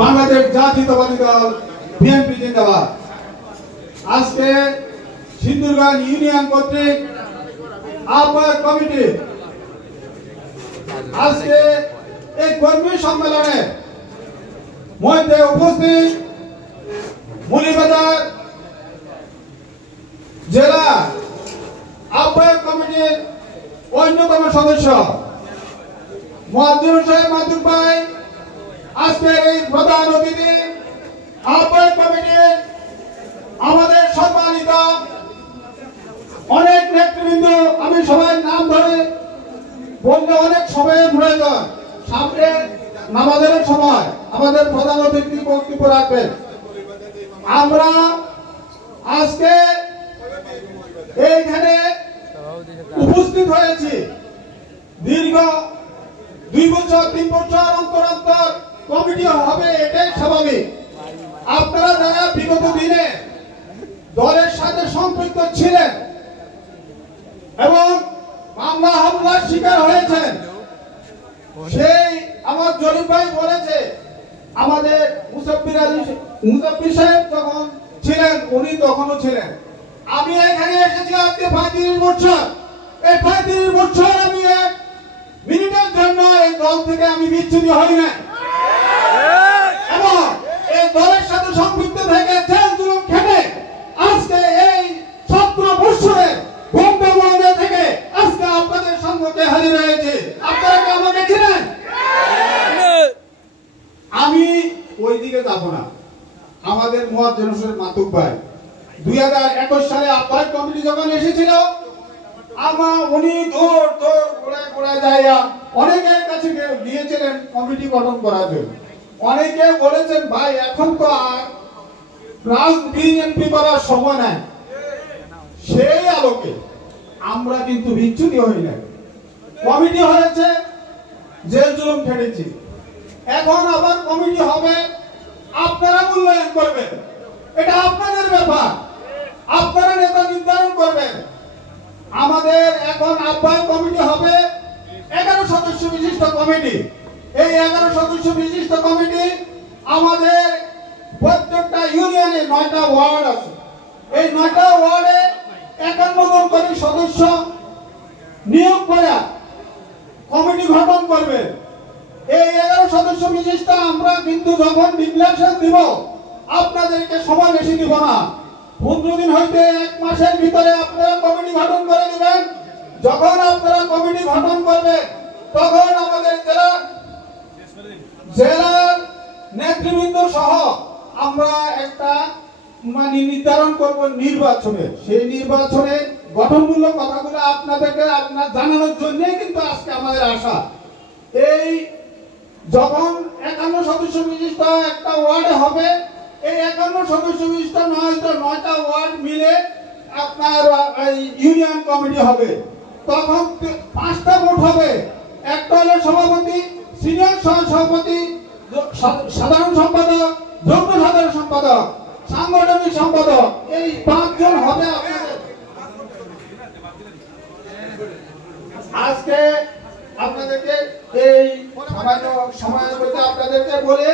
বাংলাদেশ জাতীয়তাবাদী দল বিএনপি জিন্দাবাদ। আজকে সিন্দুরগঞ্জ ইউনিয়ন কর্তৃক আহ্বায়ক কমিটি আজকে এই কর্মী সম্মেলনে মধ্যে উপস্থিত মৌলভীবাজার জেলা আহ্বায়ক কমিটির অন্যতম সদস্য মুয়াজ্জিন সাহেব মাতুক ভাই, আজকের এই প্রধান অতিথি আহ্বায়ক কমিটির আমাদের সম্মানিত অনেক নেতৃবৃন্দ, আমি সবাই নাম ধরে বললে অনেক সময়ের প্রয়োজন, সামনে নামাজের সময় আমাদের প্রধান অতিথি বক্তব্য রাখবেন। আমরা আজকে এইখানে উপস্থিত হয়েছি দীর্ঘ 2 বছর 3 বছর অন্তর অন্তর কমিটি হবে, এটাই স্বাভাবিক। আপনারা যারা বিগত দিনে দলের সাথে সম্পৃক্ত ছিলেন এবং মামলা হামলার শিকার হয়েছেন, সেই আমার জরিফ ভাই বলেছে, আমাদের মুসাব্বির সাহেব যখন ছিলেন উনি তখনও ছিলেন। আমি এখানে এসেছি আজকে 35 বছর। এই 35 বছর আমি এক মিনিটের জন্য এই দল থেকে আমি বিচ্ছুত হই না এবং এই দলের সাথে সম্পৃক্ত থেকে জেল জুলুম খেটে আজকে এই 17 বছরে বঙ্গবন্ধু থেকে আজকে আপনাদের সম্মুখে হাজির হয়েছে। আপনারা কি আমাকে চিনেন? আমি ওইদিকে যাব না। আমাদের মুয়াজ্জিন সাহেব মাতুক ভাই 2021 সালে আহ্বায়ক কমিটি যখন এসেছিল, উনি দৌড় ঘোড়া যাইয়া অনেকের কাছে গিয়েছিলেন কমিটি গঠন করার জন্য। অনেকে বলেছেন ভাই এখন তো আর বিএনপি করার সময় নাই। সেই আলোকে আমরা কিন্তু বিচ্ছুতি হই না, কমিটি হয়েছে, জেল জুলুম খেটেছি, এখন আবার কমিটি হবে, আপনারা মূল্যায়ন করবেন, এটা আপনাদের ব্যাপার, আপনারা নেতা নির্ধারণ করবেন। আমাদের এখন আহ্বায়ক কমিটি হবে 11 সদস্য বিশিষ্ট কমিটি। এই 11 সদস্য বিশিষ্ট কমিটি আমাদের প্রত্যেকটা ইউনিয়নে 9টা ওয়ার্ড আছে। এই 9টা ওয়ার্ডে 51 জন করে সদস্য নিয়োগ করে কমিটি গঠন করবে। এই 11 সদস্য বিশিষ্ট আমরা কিন্তু যখন ডিক্লারেশন দিব আপনাদেরকে সময় বেশি দিব না, 15 দিন হইতে 1 মাসের ভিতরে আপনারা কমিটি গঠন করে দিবেন। যখন আপনারা কমিটি গঠন করবেন তখন আমাদের জেলার নেতৃবৃন্দ সহ আমরা একটা নির্ধারণ করব নির্বাচনে। সেই নির্বাচনে গঠনমূলক কথাগুলো আপনাদেরকে জানানোর জন্যই কিন্তু আজকে আমাদের আশা। এই যখন 51 সদস্য বিশিষ্ট একটা ওয়ার্ডে হবে, এই 51 সদস্য বিশিষ্ট 9টা ওয়ার্ড মিলে আপনার ইউনিয়ন কমিটি হবে। তখন 5টা ভোট হবে, একটা হলো সভাপতি, সিনিয়র সভাপতি, সাধারণ সম্পাদক, যুগ্ম সাধারণ সম্পাদক, সাংগঠনিক সম্পাদক, এই 5 জন হবে আপনাদের। আজকে আপনাদেরকে এই সামান্য সময়ের মধ্যে আপনাদেরকে বলে